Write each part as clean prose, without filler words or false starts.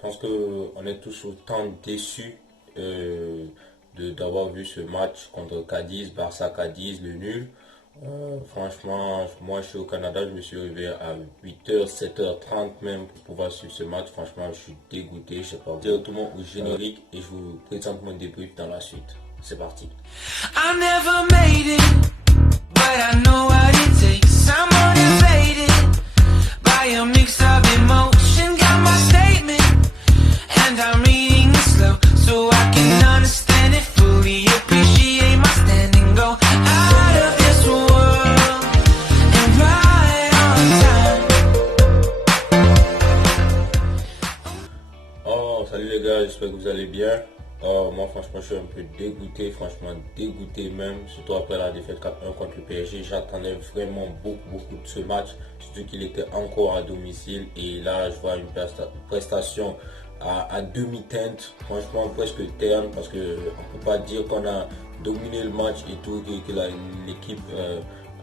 pense qu'on est tous autant déçus d'avoir vu ce match contre Cadiz, Barça-Cadiz, le nul. Franchement, moi je suis au Canada, je me suis réveillé à 8h, 7h30 même pour pouvoir suivre ce match. Franchement, je suis dégoûté, je sais pas. Directement au générique et je vous présente mon débrief dans la suite. C'est parti. I never made it, but I know what it takes. I'm motivated by a mix of emotion. Got my statement, and I'm reading it slow so I can understand it fully. Appreciate my standing, go out of this world and right on time. Oh, salut les gars, j'espère que vous allez bien. Moi franchement je suis un peu dégoûté, franchement dégoûté même, surtout après la défaite 4-1 contre le PSG. J'attendais vraiment beaucoup de ce match, surtout qu'il était encore à domicile et là je vois une prestation à demi-teinte, franchement presque terne, parce qu'on ne peut pas dire qu'on a dominé le match et tout, et que l'équipe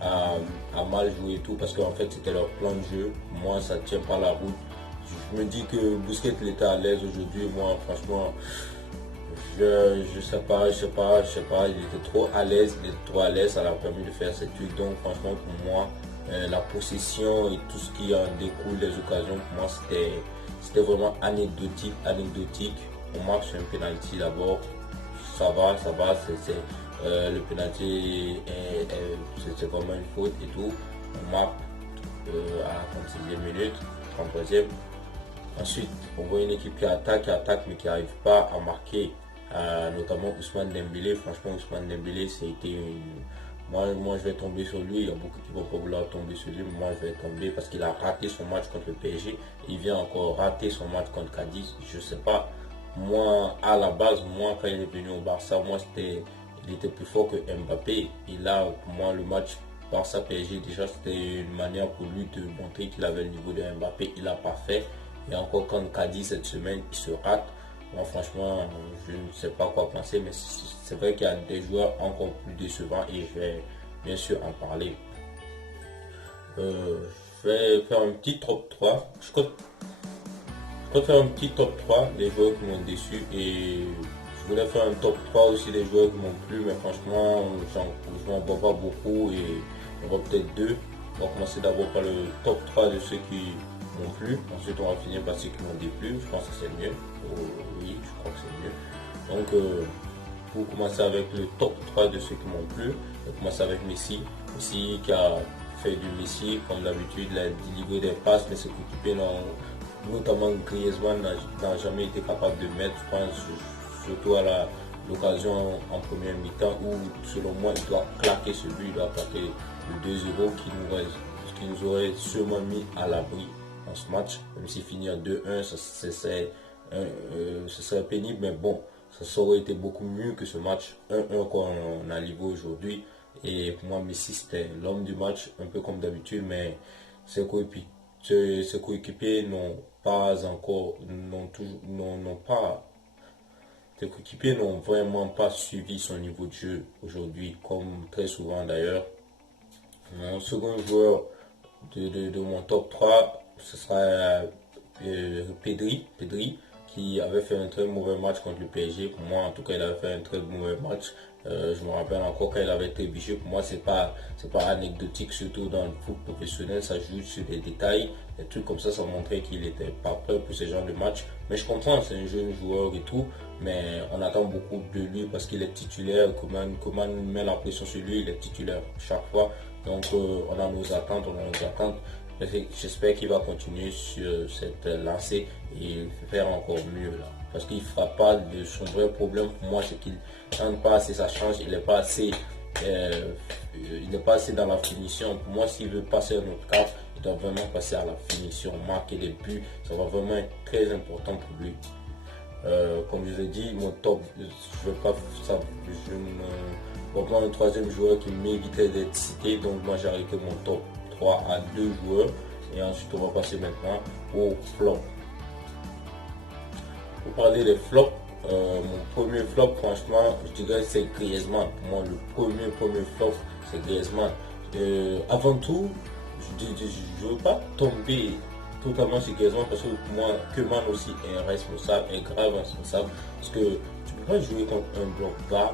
a mal joué et tout, parce qu'en fait c'était leur plan de jeu. Moi ça ne tient pas la route. Je me dis que Busquets il était à l'aise aujourd'hui, moi franchement je sais pas, il était trop à l'aise, ça l'a permis de faire ces trucs. Donc franchement pour moi, la possession et tout ce qui en découle, les occasions, pour moi c'était vraiment anecdotique. On marque sur un penalty d'abord, ça va, le penalty c'est vraiment une faute et tout. On marque à la 36e minute, 33e. Ensuite, on voit une équipe qui attaque mais qui n'arrive pas à marquer. Notamment Ousmane Dembélé. Franchement Ousmane Dembélé, moi je vais tomber sur lui. Il y a beaucoup qui vont pas vouloir tomber sur lui, mais moi je vais tomber parce qu'il a raté son match contre le PSG. Il vient encore rater son match contre Cadiz. Je sais pas, moi à la base, quand il est venu au Barça, il était plus fort que Mbappé. Et là pour moi le match Barça PSG, déjà c'était une manière pour lui de montrer qu'il avait le niveau de Mbappé. Il l'a pas fait. Et encore contre Cadiz cette semaine, il se rate. Moi franchement je ne sais pas quoi penser, mais c'est vrai qu'il y a des joueurs encore plus décevants et je vais bien sûr en parler. Je vais faire un petit top 3. Je compte faire un petit top 3 des joueurs qui m'ont déçu, et je voulais faire un top 3 aussi des joueurs qui m'ont plu, mais franchement je n'en vois pas beaucoup et on va peut-être deux. On va commencer d'abord par le top 3 de ceux qui m'ont plu. Ensuite on va finir par ceux qui m'ont déplu. Je pense que c'est mieux. Oui, je crois que c'est mieux. Donc pour commencer avec le top 3 de ceux qui m'ont plu, on va commencer avec Messi. Messi qui a fait du Messi comme d'habitude, il a délivré des passes, mais ses coéquipiers, notamment Griezmann, n'a jamais été capable de mettre. Je pense surtout à l'occasion en première mi-temps où selon moi il doit claquer ce but, il doit claquer le 2-0 qui nous aurait sûrement mis à l'abri dans ce match. Même s'il finit en 2-1, ce serait pénible, mais bon, ça aurait été beaucoup mieux que ce match 1-1 qu'on a livré aujourd'hui. Et pour moi Messi c'était l'homme du match, un peu comme d'habitude, mais ses coéquipiers n'ont vraiment pas suivi son niveau de jeu aujourd'hui, comme très souvent d'ailleurs. Mon second joueur de mon top 3, ce sera Pedri, qui avait fait un très mauvais match contre le PSG. Pour moi en tout cas il avait fait un très mauvais match. Je me rappelle encore quand il avait trébuché. Pour moi c'est pas anecdotique, surtout dans le foot professionnel, ça joue sur des détails, des trucs comme ça montrait qu'il n'était pas prêt pour ce genre de match. Mais je comprends, c'est un jeune joueur et tout, mais on attend beaucoup de lui parce qu'il est titulaire. Comment met la pression sur lui, il est titulaire chaque fois. Donc on a nos attentes. J'espère qu'il va continuer sur cette lancée et faire encore mieux là. Parce qu'il ne fera pas de son vrai problème pour moi, c'est qu'il ne tente pas assez sa chance, il n'est pas assez dans la finition. Pour moi, s'il veut passer à notre cap, il doit vraiment passer à la finition, marquer des buts, ça va vraiment être très important pour lui. Comme je vous ai dit, mon top, je ne vais pas prendre le troisième joueur qui m'éviterait d'être cité, donc moi j'ai arrêté mon top 3 à 2 joueurs, et ensuite on va passer maintenant au flop. Pour parler des flops, mon premier flop, franchement, je dirais c'est Griezmann. Pour moi, le premier flop, c'est Griezmann. Avant tout, je ne veux pas tomber totalement sur Griezmann parce que pour moi, Koeman aussi est responsable, est grave responsable. Parce que tu ne peux pas jouer contre un bloc bas,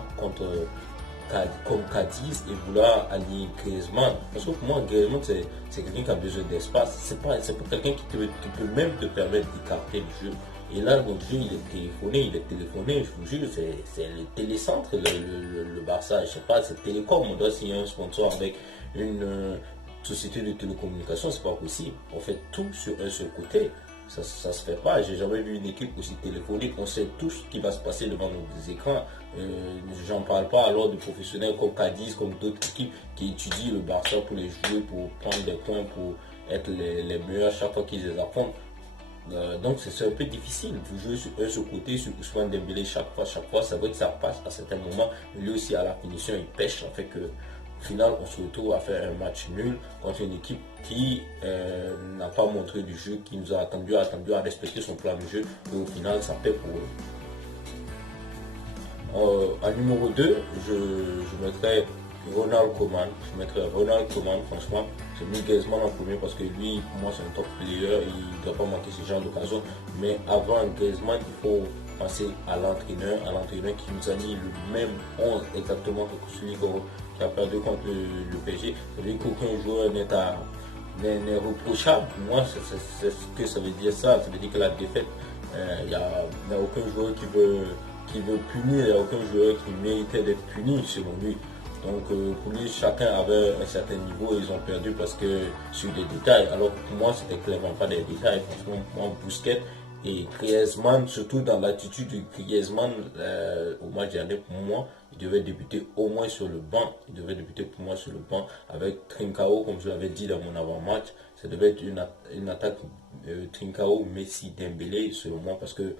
comme Cadiz et vouloir allier Griezmann. Parce que pour moi, Griezmann, c'est quelqu'un qui a besoin d'espace. C'est pas quelqu'un qui peut même te permettre d'écarter le jeu. Et là, notre jeu, il est téléphoné, je vous jure, c'est le télécentre, le Barça. Je sais pas, c'est Télécom, on doit signer un sponsor avec une société de télécommunication, c'est pas possible. On fait tout sur un seul côté. Ça se fait pas. J'ai jamais vu une équipe aussi téléphonique. On sait tout ce qui va se passer devant nos écrans. J'en parle pas alors de professionnels comme Cadiz, comme d'autres équipes qui étudient le Barça pour les jouer, pour prendre des points, pour être les meilleurs chaque fois qu'ils les affrontent. Donc c'est un peu difficile. Vous jouez sur un seul côté, sur Ousmane Dembélé chaque fois. C'est vrai que ça passe à certains moments. Mais lui aussi à la finition, il pêche. En fait que au final, on se retrouve à faire un match nul contre une équipe qui n'a pas montré du jeu, qui nous a attendu à respecter son plan de jeu. Et au final, ça paie pour eux. En numéro 2, je mettrais Ronald Koeman. Franchement. J'ai mis Griezmann en premier parce que lui, pour moi, c'est un top player. Il ne doit pas manquer ce genre d'occasion. Mais avant Griezmann, il faut penser à l'entraîneur qui nous a mis le même 11 exactement que celui qui a perdu contre le PSG. C'est-à-dire qu'aucun joueur n'est reprochable. Pour moi, c'est ce que ça veut dire ça. Ça veut dire que la défaite, il n'y a aucun joueur qui veut punir, il n'y a aucun joueur qui méritait d'être puni selon lui. Donc pour lui, chacun avait un certain niveau et ils ont perdu parce que sur des détails. Alors pour moi, c'était clairement pas des détails. Franchement, moi, Busquets et Griezmann, surtout dans l'attitude de Griezmann au match dernier, pour moi, il devait débuter au moins sur le banc. Il devait débuter pour moi sur le banc avec Trincao, comme je l'avais dit dans mon avant-match. Ça devait être une attaque Trincao, Messi, Dembélé, selon moi, parce que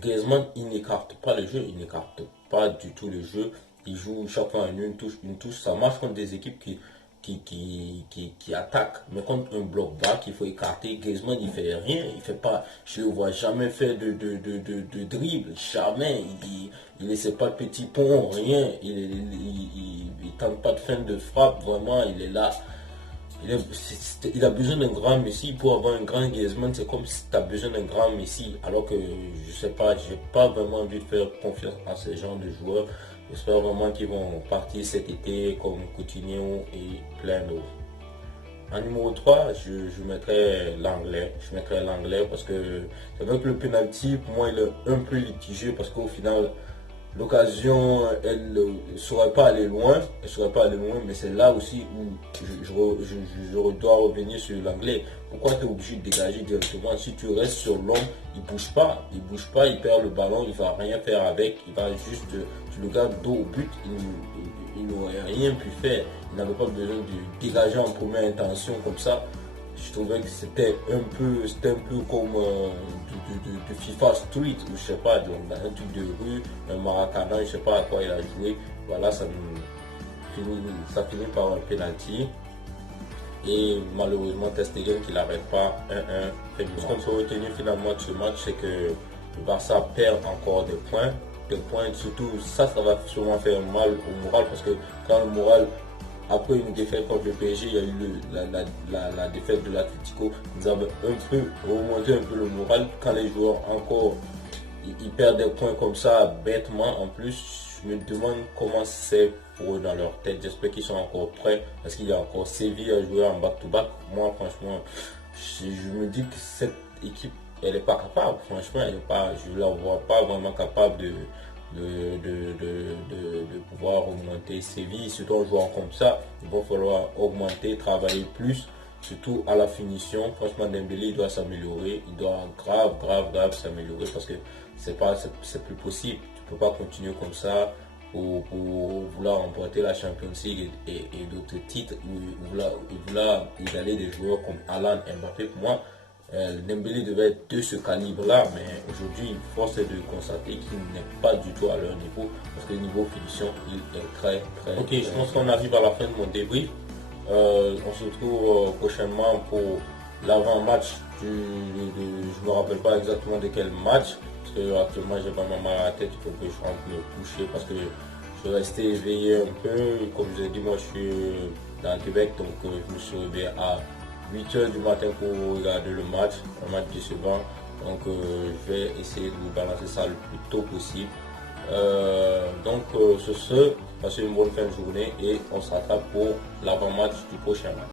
Griezmann, il n'écarte pas le jeu, il n'écarte pas du tout le jeu. Il joue chaque fois en une touche. Ça marche contre des équipes qui attaquent. Mais contre un bloc bas qu'il faut écarter, Griezmann, il fait rien. Il fait pas, je ne le vois jamais faire de dribble. Jamais. Il n'essaie pas de petit pont, rien. Il tente pas de fin de frappe. Vraiment, il est là. Il a besoin d'un grand Messi pour avoir un grand Griezmann. C'est comme si tu as besoin d'un grand Messi. Alors que je sais pas, j'ai pas vraiment envie de faire confiance à ce genre de joueurs. J'espère vraiment qu'ils vont partir cet été comme Coutinho et plein d'autres. En numéro 3, je mettrais l'anglais. Je mettrais l'anglais parce que c'est vrai que le penalty, pour moi, il est un peu litigieux parce qu'au final, l'occasion, elle ne saurait pas aller loin, mais c'est là aussi où je dois revenir sur l'anglais. Pourquoi tu es obligé de dégager directement? Si tu restes sur l'homme, il bouge pas, il perd le ballon, il va rien faire avec, il va juste, tu le gardes dos au but, il n'aurait rien pu faire, il n'avait pas besoin de dégager en première intention comme ça. Je trouvais que c'était un peu comme du FIFA Street, ou je sais pas, dans un truc de rue, un Maracana, je sais pas à quoi il a joué. Voilà, ça finit par un penalty. Et malheureusement, Ter Stegen qui n'arrête pas 1-1. Ce qu'on peut retenir finalement de ce match, c'est que le Barça perd encore des points. Surtout ça va sûrement faire mal au moral parce que quand le moral, après une défaite contre le PSG, il y a eu la défaite de l'Atlético. Nous avons un peu remonté un peu le moral. Quand les joueurs encore ils perdent des points comme ça bêtement en plus, je me demande comment c'est pour eux dans leur tête. J'espère qu'ils sont encore prêts parce qu'il y a encore Séville à jouer en back-to-back. Moi franchement, je me dis que cette équipe elle n'est pas capable. Franchement, je ne la vois pas vraiment capable de pouvoir augmenter Séville, surtout en jouant comme ça. Il va falloir augmenter, travailler plus, surtout à la finition. Franchement, Dembélé il doit s'améliorer, il doit grave s'améliorer parce que c'est plus possible. Tu peux pas continuer comme ça pour vouloir remporter la Champions League et d'autres titres, ou vouloir égaler des joueurs comme Haaland, Mbappé. Pour moi, Dembélé devait être de ce calibre-là, mais aujourd'hui, force est de constater qu'il n'est pas du tout à leur niveau, parce que le niveau finition, il est très. Ok, je pense qu'on arrive à la fin de mon débrief. On se retrouve prochainement pour l'avant-match je ne me rappelle pas exactement de quel match, parce que actuellement j'ai vraiment mal à la tête, il faut que je rentre me coucher, parce que je vais rester éveillé un peu. Comme je l'ai dit, moi je suis dans le Québec, donc je me suis réveillé à 8 h du matin pour regarder le match, un match décevant. Donc je vais essayer de vous balancer ça le plus tôt possible. Sur ce, passez une bonne fin de journée et on se rattrape pour l'avant-match du prochain match.